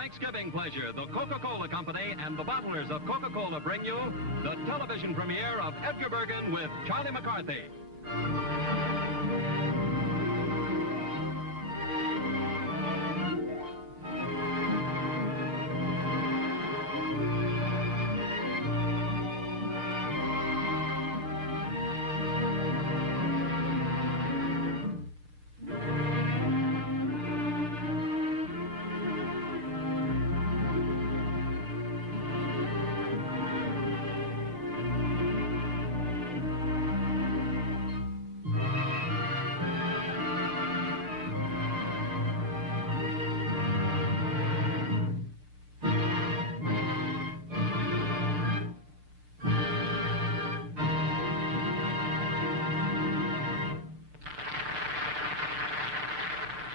Thanksgiving pleasure, the Coca-Cola Company and the bottlers of Coca-Cola bring you the television premiere of Edgar Bergen with Charlie McCarthy.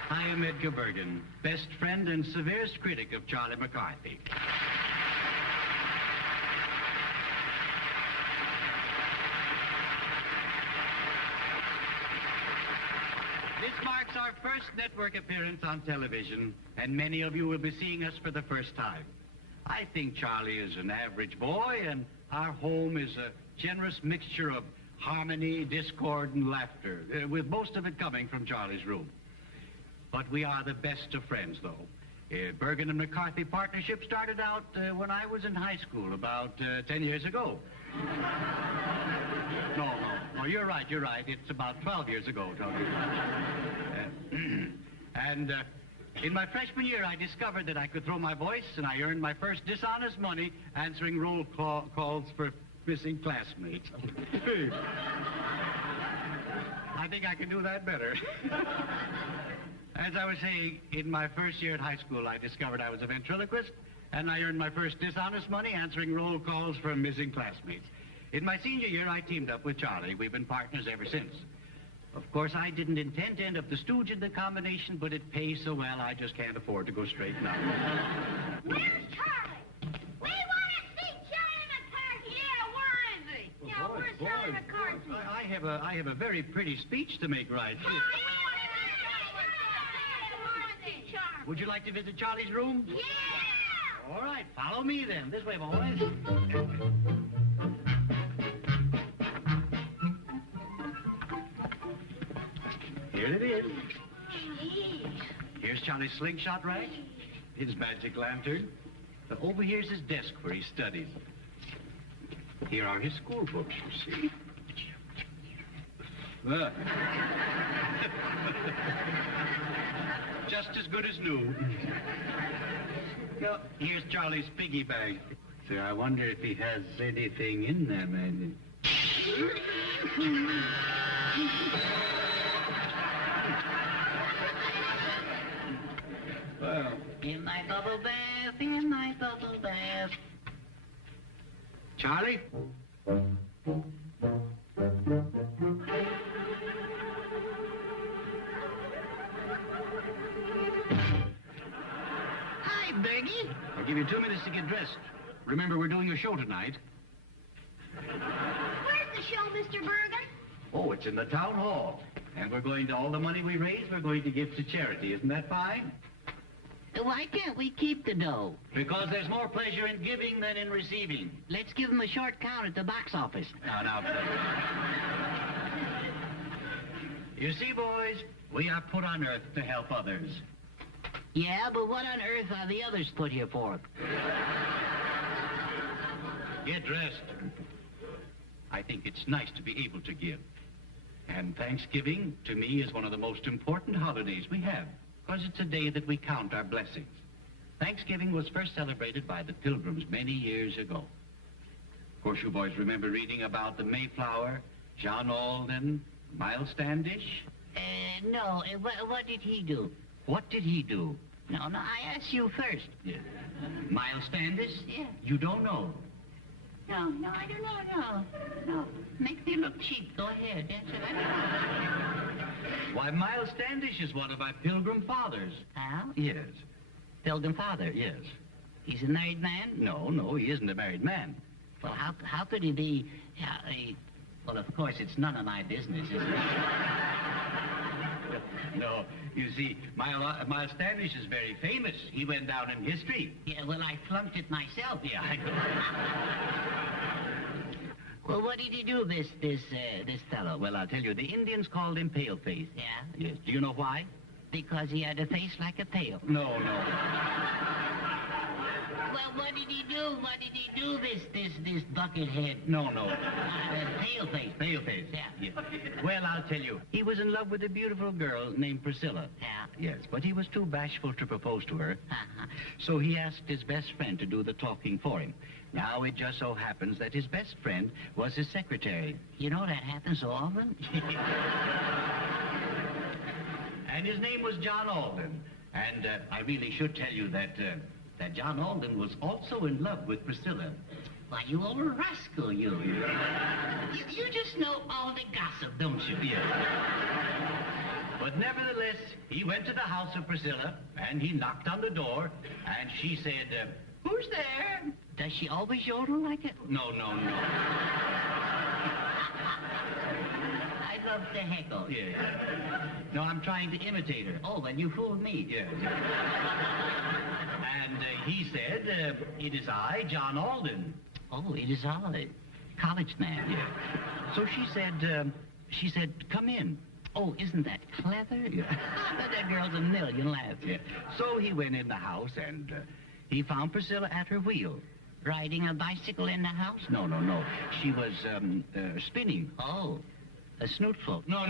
I am Edgar Bergen, best friend and severest critic of Charlie McCarthy. This marks our first network appearance on television, and many of you will be seeing us for the first time. I think Charlie is an average boy, and our home is a generous mixture of harmony, discord, and laughter, with most of it coming from Charlie's room. But we are the best of friends, though. Bergen and McCarthy partnership started out when I was in high school, about 10 years ago. No, you're right. It's about 12 years ago, Tony. And in my freshman year, I discovered that I could throw my voice, and I earned my first dishonest money answering roll calls for missing classmates. I think I can do that better. As I was saying, in my first year at high school, I discovered I was a ventriloquist, and I earned my first dishonest money answering roll calls for missing classmates. In my senior year, I teamed up with Charlie. We've been partners ever since. Of course, I didn't intend to end up the stooge in the combination, but it pays so well, I just can't afford to go straight now. Where's Charlie? We want to see Charlie McCarthy. Yeah, where is he? Where's Charlie McCarthy? I have a very pretty speech to make right. Would you like to visit Charlie's room? Yeah! All right, follow me then. This way, boys. Here it is. Here's Charlie's slingshot rack, his magic lantern. Over here's his desk where he studies. Here are his school books, you see. Just as good as new. Now, here's Charlie's piggy bank. Sir, I wonder if he has anything in there, man. Well. In my bubble bath. Charlie? Bergie? I'll give you 2 minutes to get dressed. Remember, we're doing a show tonight. Where's the show, Mr. Bergen? Oh, it's in the town hall. And we're going to, all the money we raise, we're going to give to charity. Isn't that fine? Why can't we keep the dough? Because there's more pleasure in giving than in receiving. Let's give them a short count at the box office. Now. You see, boys, we are put on earth to help others. Yeah, but what on earth are the others put here for? Get dressed. I think it's nice to be able to give. And Thanksgiving, to me, is one of the most important holidays we have, because it's a day that we count our blessings. Thanksgiving was first celebrated by the Pilgrims many years ago. Of course, you boys remember reading about the Mayflower, John Alden, Miles Standish? No. What did he do? What did he do? No, I asked you first. Yeah. Miles Standish? Yeah. You don't know? No, I don't know, no. Makes me look cheap. Go ahead. That's it. Why, Miles Standish is one of our Pilgrim fathers. How? Yes. Pilgrim father? Yes. He's a married man? No, he isn't a married man. Well, how could he be... well, of course, it's none of my business, is it? No. You see, Miles Standish is very famous. He went down in history. Yeah, well, I flunked it myself. Yeah, I know. Well, what did he do, this fellow? Well, I'll tell you, the Indians called him Paleface. Yeah? Yes. Do you know why? Because he had a face like a pail. No. Well, what did he do? What did he do, this buckethead? No. Paleface. Yeah. Well, I'll tell you, he was in love with a beautiful girl named Priscilla. Yeah. Yes, but he was too bashful to propose to her. Uh-huh. So he asked his best friend to do the talking for him. Now, it just so happens that his best friend was his secretary. You know that happens so often? And his name was John Alden. And I really should tell you that John Alden was also in love with Priscilla. Why, you old rascal, you. You just know all the gossip, don't you? Yes. But nevertheless, he went to the house of Priscilla, and he knocked on the door, and she said, "Who's there?" Does she always yodel like it? No. I love to heckle. Yeah. No, I'm trying to imitate her. Oh, well, you fooled me. Yeah. And he said, "It is I, John Alden." Oh, it is I, college man. Yeah. So she said, "Come in." Oh, isn't that clever? Yeah. That girl's a million laughs. Yeah. So he went in the house, and he found Priscilla at her wheel. Riding a bicycle in the house? No. She was spinning. Oh, a snoot float. No.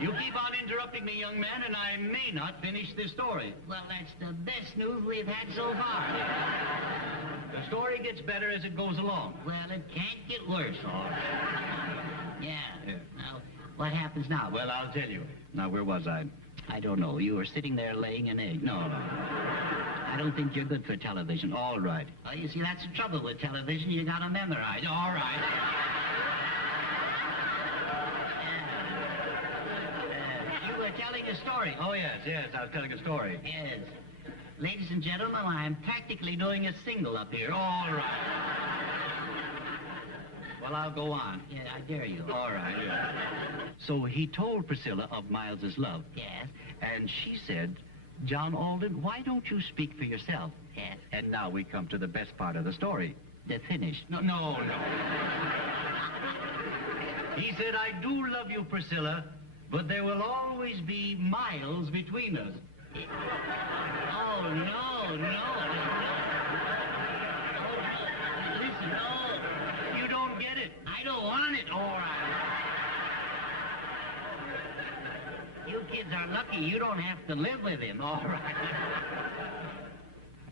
You keep on interrupting me, young man, and I may not finish this story. Well, that's the best news we've had so far. The story gets better as it goes along. Well, it can't get worse. All right. Yeah. Yeah. Now, what happens now? Well, I'll tell you. Now, where was I? I don't know. You were sitting there laying an egg. No. I don't think you're good for television. All right. Oh, you see, that's the trouble with television. You gotta memorize. All right. You were telling a story. Oh, yes, I was telling a story. Yes. Ladies and gentlemen, I'm practically doing a single up here. All right. Well, I'll go on. Yeah, I dare you. All right, yeah. So he told Priscilla of Miles's love. Yes. And she said, "John Alden, why don't you speak for yourself?" Yes. And now we come to the best part of the story. The finish. No. He said, "I do love you, Priscilla, but there will always be miles between us." Oh, no. Listen, no. You don't get it. I don't want it. All right. You kids are lucky you don't have to live with him. All right.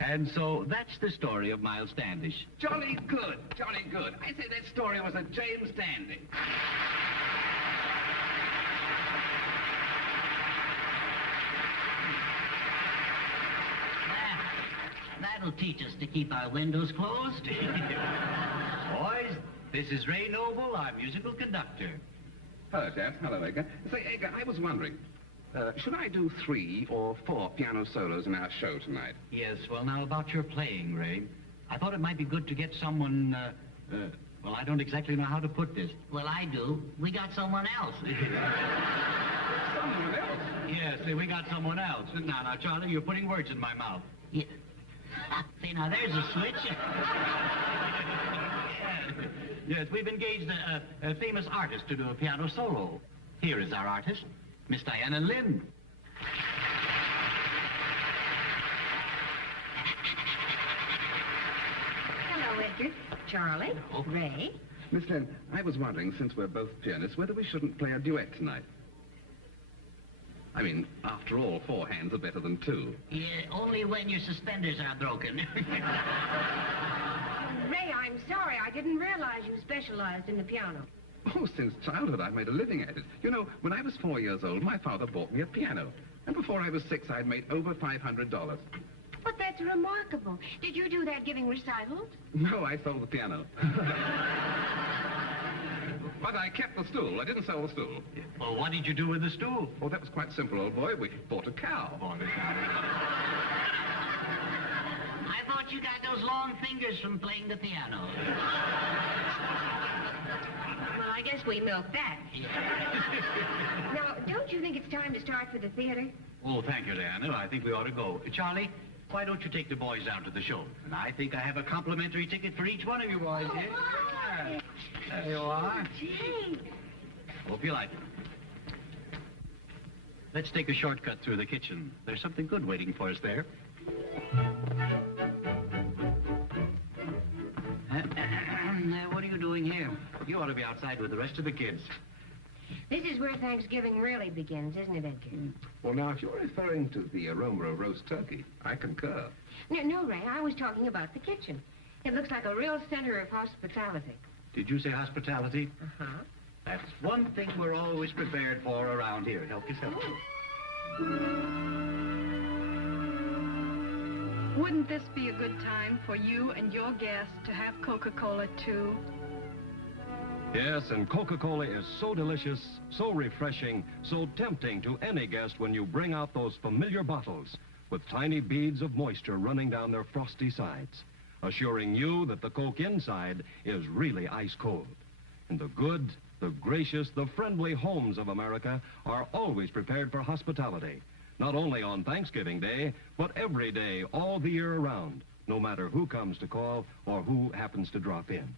And so that's the story of Miles Standish. Jolly good. I say that story was a James Dandy. That'll teach us to keep our windows closed. Boys, this is Ray Noble, our musical conductor. Hello, Dad. Hello, Edgar. Say, Edgar, I was wondering, should I do 3 or 4 piano solos in our show tonight? Yes, well, now about your playing, Ray. I thought it might be good to get someone, well, I don't exactly know how to put this. Well, I do. We got someone else. Someone else? Yes, we got someone else. Now, Charlie, you're putting words in my mouth. Yeah. See, now there's a switch. Yes, we've engaged a famous artist to do a piano solo. Here is our artist, Miss Diana Lind. Hello, Edgar. Charlie. Hello. Ray. Miss Lind, I was wondering, since we're both pianists, whether we shouldn't play a duet tonight. I mean, after all, 4 hands are better than 2. Yeah, only when your suspenders are broken. Ray, I'm sorry. I didn't realize you specialized in the piano. Oh, since childhood, I've made a living at it. You know, when I was 4 years old, my father bought me a piano. And before I was 6, I'd made over $500. But that's remarkable. Did you do that giving recitals? No, I sold the piano. But I kept the stool. I didn't sell the stool. Well, what did you do with the stool? Oh, that was quite simple, old boy. We bought a cow. I thought you got those long fingers from playing the piano. guess we milked that. Now, don't you think it's time to start for the theater? Oh, thank you, Diana. I think we ought to go. Charlie, why don't you take the boys down to the show? And I think I have a complimentary ticket for each one of you boys here. Yeah. There you are. Jane. Hope you like it. Let's take a shortcut through the kitchen. There's something good waiting for us there. What are you doing here? You ought to be outside with the rest of the kids. This is where Thanksgiving really begins, isn't it, Edgar? Well, now, if you're referring to the aroma of roast turkey, I concur. No, Ray, I was talking about the kitchen. It looks like a real center of hospitality. Did you say hospitality? Uh-huh. That's one thing we're always prepared for around here. Help yourself. Wouldn't this be a good time for you and your guests to have Coca-Cola, too? Yes, and Coca-Cola is so delicious, so refreshing, so tempting to any guest when you bring out those familiar bottles with tiny beads of moisture running down their frosty sides, assuring you that the Coke inside is really ice cold. And the good, the gracious, the friendly homes of America are always prepared for hospitality, not only on Thanksgiving Day, but every day, all the year around, no matter who comes to call or who happens to drop in.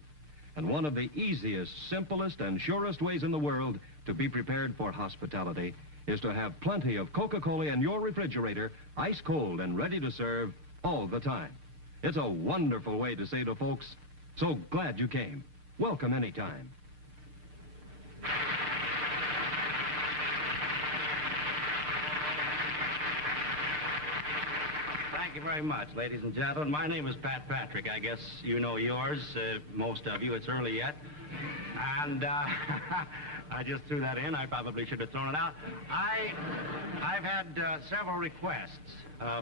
And one of the easiest, simplest, and surest ways in the world to be prepared for hospitality is to have plenty of Coca-Cola in your refrigerator, ice cold and ready to serve all the time. It's a wonderful way to say to folks, so glad you came. Welcome anytime. Thank you very much, ladies and gentlemen. My name is Pat Patrick. I guess you know yours, most of you. It's early yet. And I just threw that in. I probably should have thrown it out. I've had several requests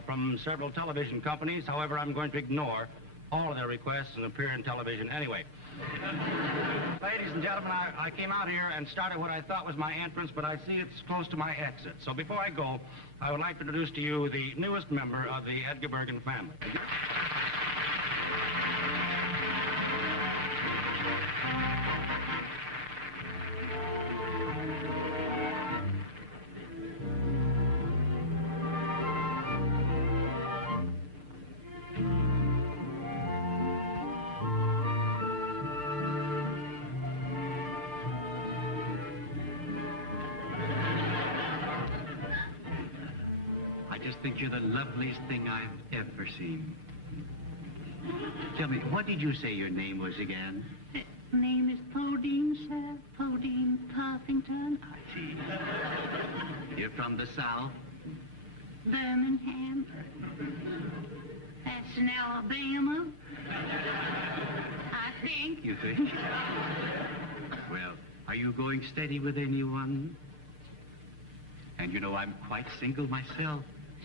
from several television companies. However, I'm going to ignore all of their requests and appear in television anyway. Ladies and gentlemen, I came out here and started what I thought was my entrance, but I see it's close to my exit. So before I go, I would like to introduce to you the newest member of the Edgar Bergen family. I just think you're the loveliest thing I've ever seen. Tell me, what did you say your name was again? Name is Podine, sir. Podine Puffington. I see. You're from the South? Birmingham. That's in Alabama. I think. You think? Well, are you going steady with anyone? And you know, I'm quite single myself.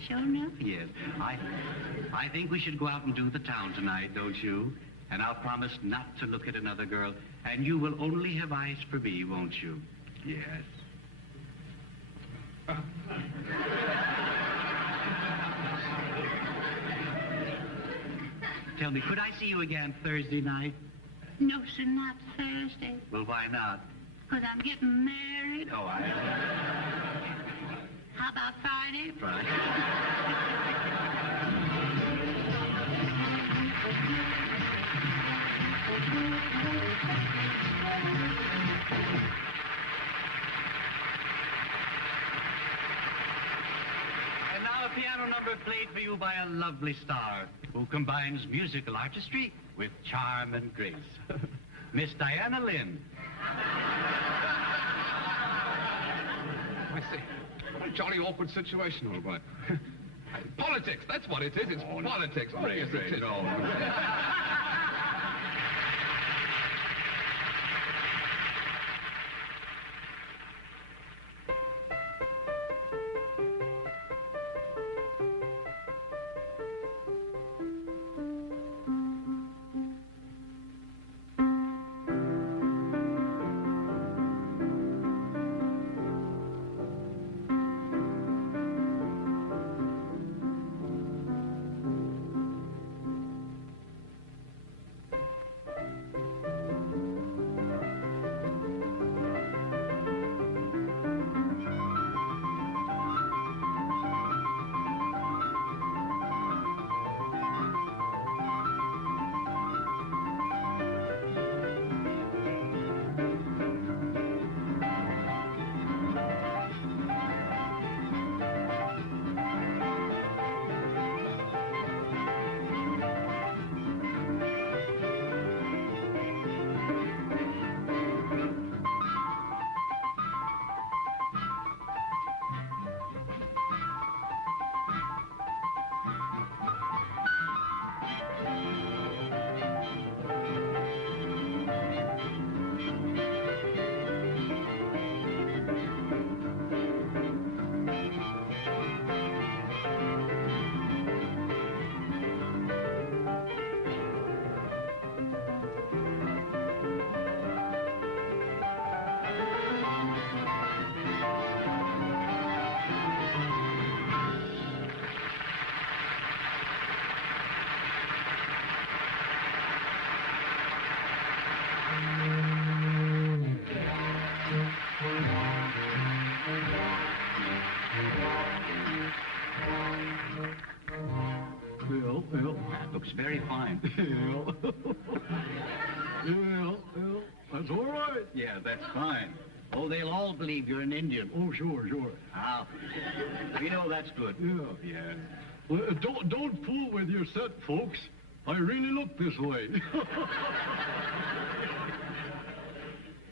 Sure enough. Yes. I think we should go out and do the town tonight, don't you? And I'll promise not to look at another girl. And you will only have eyes for me, won't you? Yes. Tell me, could I see you again Thursday night? No, sir, not Thursday. Well, why not? Because I'm getting married. Oh, I... How about Friday? Right. And now a piano number played for you by a lovely star who combines musical artistry with charm and grace. Miss Diana Lynn. I see. What a jolly awkward situation, old boy. Politics, that's what it is. It's politics. Oh, yes, it is. No. That looks very fine. That's all right. Yeah, that's fine. Oh, they'll all believe you're an Indian. Oh, sure. Ah, we know that's good. Yeah. Well, don't fool with your set, folks. I really look this way.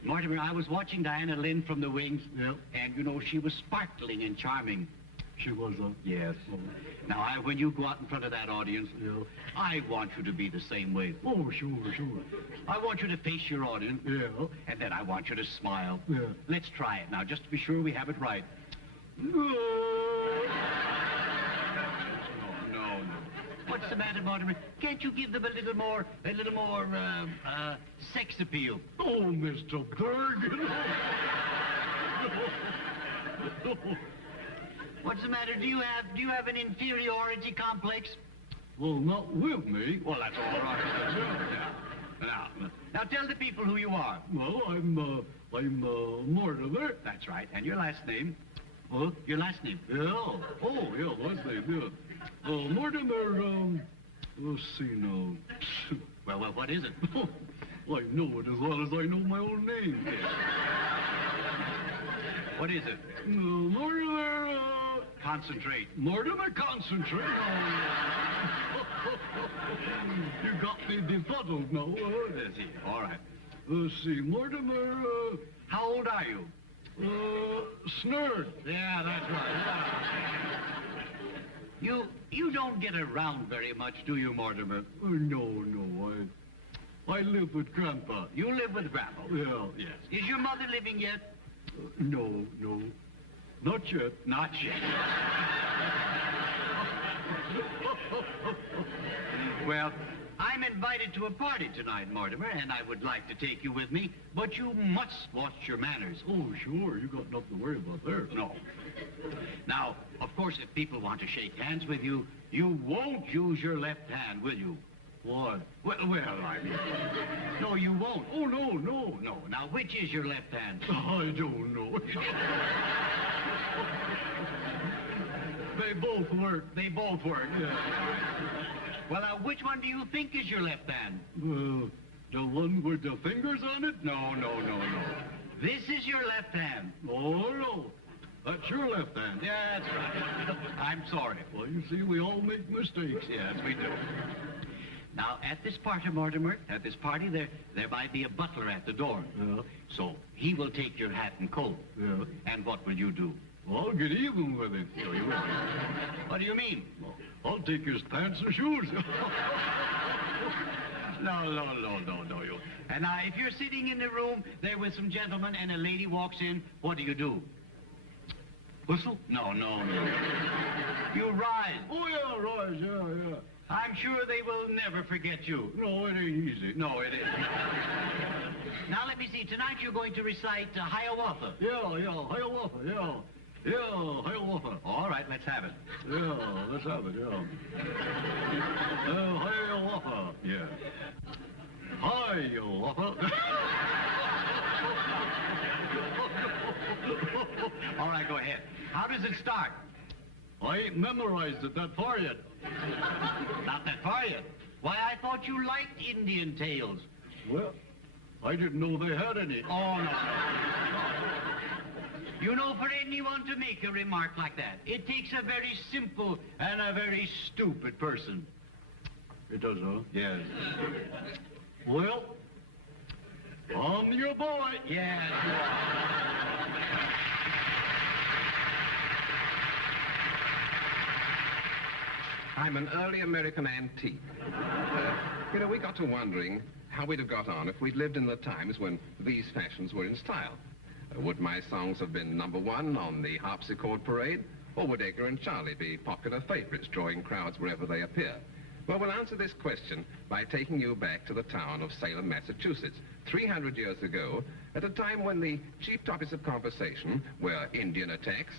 Mortimer, I was watching Diana Lynn from the wings. Yeah. And, you know, she was sparkling and charming. She was, Yes. Oh. Now, when you go out in front of that audience, Yeah. I want you to be the same way. Oh, sure. I want you to face your audience. Yeah. And then I want you to smile. Yeah. Let's try it now, just to be sure we have it right. No. What's the matter, Mortimer? Can't you give them a little more sex appeal? Oh, Mr. Bergen. What's the matter? Do you have an inferiority complex? Well, not with me. Well, that's all right. Yeah. Now tell the people who you are. Well, I'm Mortimer. That's right. And your last name? Huh? Your last name? Yeah. Oh, yeah, last name, yeah. Mortimer, let's see now. Well, what is it? I know it as well as I know my own name. What is it? Mortimer, Concentrate. Mortimer, concentrate. You got me befuddled now. Let's see. All right. Let's see, Mortimer, How old are you? Snerd. Yeah, that's right. You don't get around very much, do you, Mortimer? No, I live with Grandpa. You live with Grandpa? Yeah. Yes. Is your mother living yet? No, not yet. Not yet. Well, I'm invited to a party tonight, Mortimer, and I would like to take you with me, but you must watch your manners. Oh, sure, you got nothing to worry about there. No. Now, of course, if people want to shake hands with you, you won't use your left hand, will you? Why? Well, I mean... No, you won't. Oh, no. No. Now, which is your left hand? I don't know. They both work. They both work. Yeah. Well, now, which one do you think is your left hand? The one with the fingers on it? No. This is your left hand. Oh, no. That's your left hand. Yeah, that's right. I'm sorry. Well, you see, we all make mistakes. Yes, we do. Now, at this party, Mortimer, there might be a butler at the door. Yeah. So he will take your hat and coat. Yeah. And what will you do? Well, I'll get even with him. No, you won't. What do you mean? Well, I'll take his pants and shoes. No, you. And now, if you're sitting in the room there with some gentlemen and a lady walks in, what do? Whistle? No. You rise. Oh, yeah, rise, yeah. I'm sure they will never forget you. No, it ain't easy. No, it isn't. Now, let me see. Tonight you're going to recite Hiawatha. Yeah, Hiawatha, yeah. Yeah, Hiawatha. All right, let's have it. Yeah, let's have it, yeah. Hiawatha. Yeah. Hiawatha. All right, go ahead. How does it start? I ain't memorized it that far yet. Not that far yet. Why, I thought you liked Indian tales. Well, I didn't know they had any. Oh, no. You know, for anyone to make a remark like that, it takes a very simple and a very stupid person. It does, huh? Yes. Well, I'm your boy. Yes. I'm an early American antique. We got to wondering how we'd have got on if we'd lived in the times when these fashions were in style. Would my songs have been #1 on the harpsichord parade? Or would Edgar and Charlie be popular favorites, drawing crowds wherever they appear? Well, we'll answer this question by taking you back to the town of Salem, Massachusetts, 300 years ago, at a time when the chief topics of conversation were Indian attacks,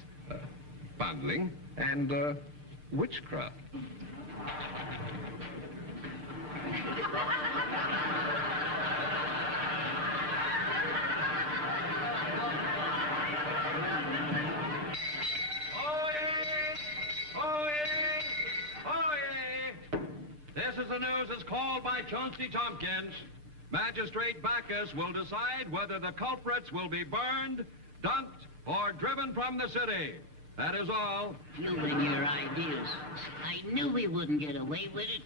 bundling, and witchcraft. the news is called by Chauncey Tompkins. Magistrate Bacchus will decide whether the culprits will be burned, dumped, or driven from the city. That is all. You and your ideas. I knew we wouldn't get away with it.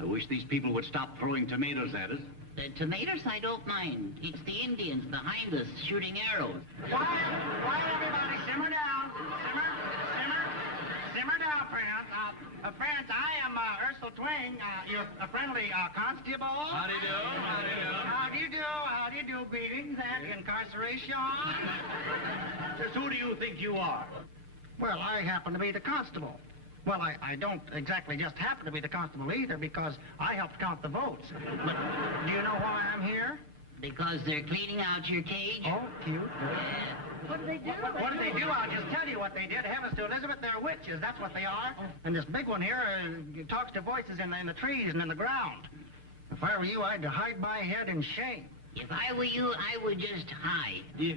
I wish these people would stop throwing tomatoes at us. The tomatoes I don't mind. It's the Indians behind us shooting arrows. Quiet, everybody. Simmer down. Simmer down, friends. Friends, I am Ursel Twing, your friendly constable. How do you do? How do you do? Greetings and incarceration. Just who do you think you are? Well, I happen to be the constable. Well, I don't exactly just happen to be the constable either, because I helped count the votes. But do you know why I'm here? Because they're cleaning out your cage? Oh, cute. What do they do? What did they do? I'll just tell you what they did. Heavens to Elizabeth, they're witches. That's what they are. And this big one here talks to voices in the trees and in the ground. If I were you, I'd hide my head in shame. If I were you, I would just hide. Yeah.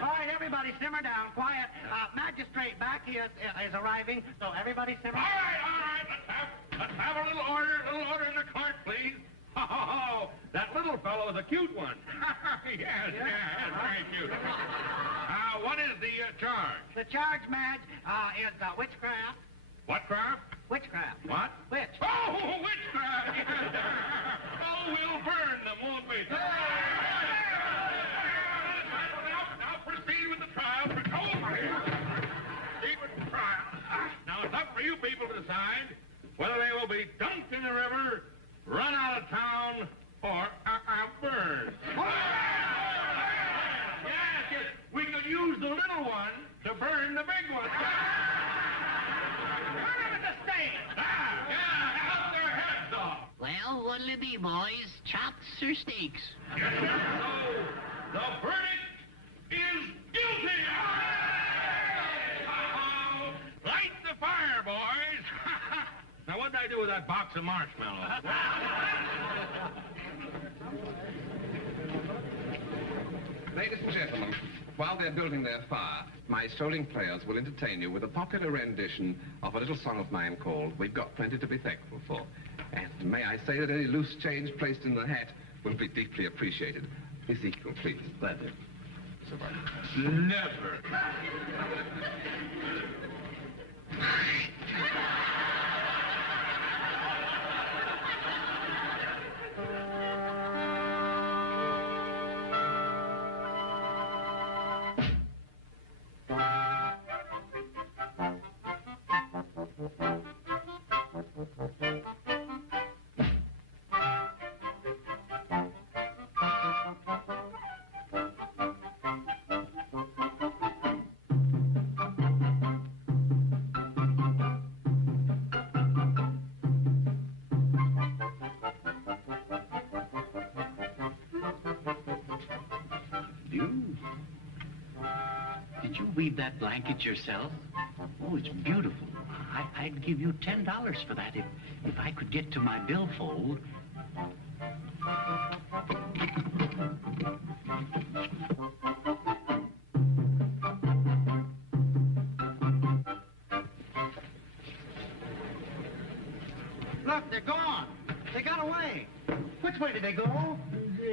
All right, everybody, simmer down. Quiet. Magistrate Bacchus is arriving, so everybody simmer. All right. Let's have a little order in the court, please. Oh, that little fellow is a cute one. yes, very cute. What is the charge? The charge, Madge, is witchcraft. What craft? Witchcraft. What? Witch. Oh, witchcraft! Oh, we'll burn them, won't we? Now proceed with the trial. Proceed with the trial. Now, it's up for you people to decide whether they will be dumped in the river, run out of town, or burned. Yes, we could use the little one to burn the big one. Help their heads off. Well, what'll it be, boys? Chops or steaks? So, the verdict is guilty. Light the fire, boys. Now, what'd I do with that box of marshmallows? Ladies and gentlemen, while they're building their fire, my strolling players will entertain you with a popular rendition of a little song of mine called We've Got Plenty to Be Thankful For. And may I say that any loose change placed in the hat will be deeply appreciated. Ezekiel, please. Leather. Never. Did you weave that blanket yourself? Oh, it's beautiful. I'd give you $10 for that if I could get to my billfold. Look, they're gone. They got away. Which way did they go?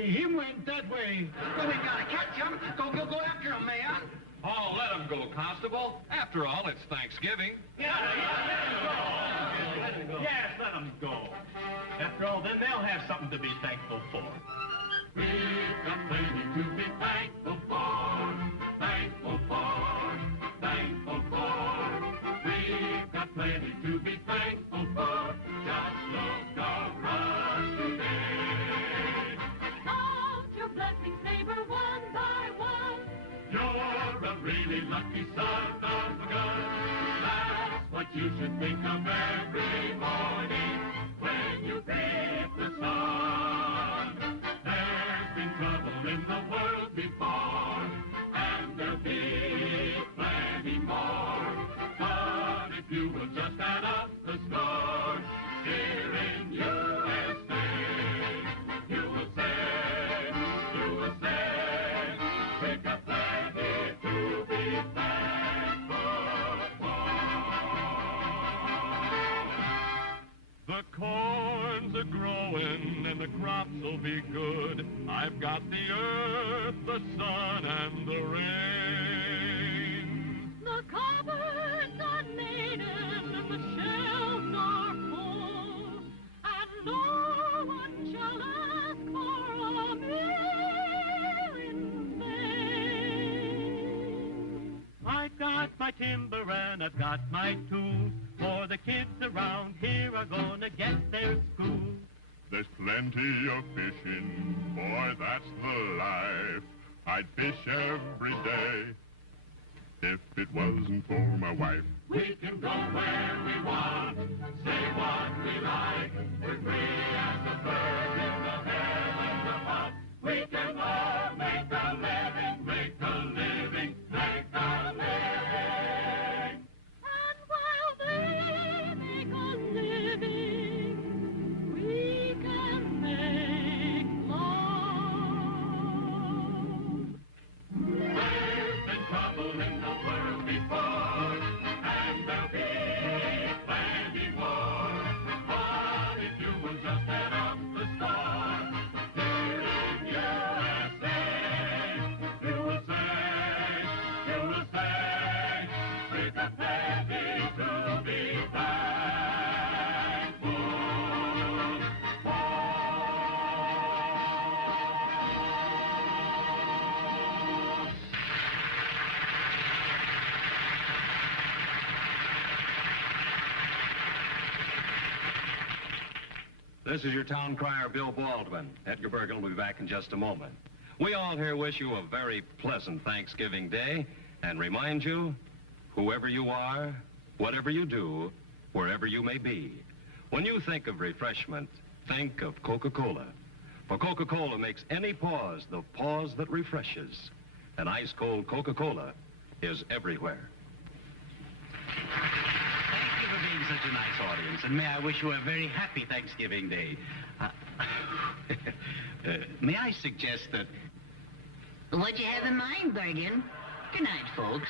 He went that way. Well, we gotta catch him. Go after him, man. Oh, let them go, Constable. After all, it's Thanksgiving. Yes, let them go. After all, then they'll have something to be thankful for. We've got plenty to be thankful for, thankful for, thankful for. We've got plenty to be thankful for. Just look around today. Count your blessings, neighbor, one by one. You're a really lucky son of a gun. That's what you should think of every morning when you greet the sun. There's been trouble in the world before, and there'll be plenty more. But if you will just add up the score, here in USA, you will say, we've got plenty to be thankful for. The growing and the crops will be good. I've got the earth, the sun, and the rain. The cupboards are laden and the shelves are full, and no one shall ask for a meal in vain. I've got my timber and I've got my tools, for the kids around here are gonna get their school. There's plenty of fishing, boy, that's the life. I'd fish every day if it wasn't for my wife. We can go where we want, say what we like. We're free as the birds in the heavens above. We can all make a living, make a living, make a living. And while they make a living, we can make love. There's been trouble in the world before, and there'll be plenty more. But if you will just head up the store, here in USA, you will say, with a penny to be thankful for. This is your town crier, Bill Baldwin. Edgar Bergen will be back in just a moment. We all here wish you a very pleasant Thanksgiving Day and remind you, whoever you are, whatever you do, wherever you may be, when you think of refreshment, think of Coca-Cola. For Coca-Cola makes any pause the pause that refreshes. And ice-cold Coca-Cola is everywhere. Thank you for being such a nice audience, and may I wish you a very happy Thanksgiving Day. May I suggest that... What'd you have in mind, Bergen? Good night, folks.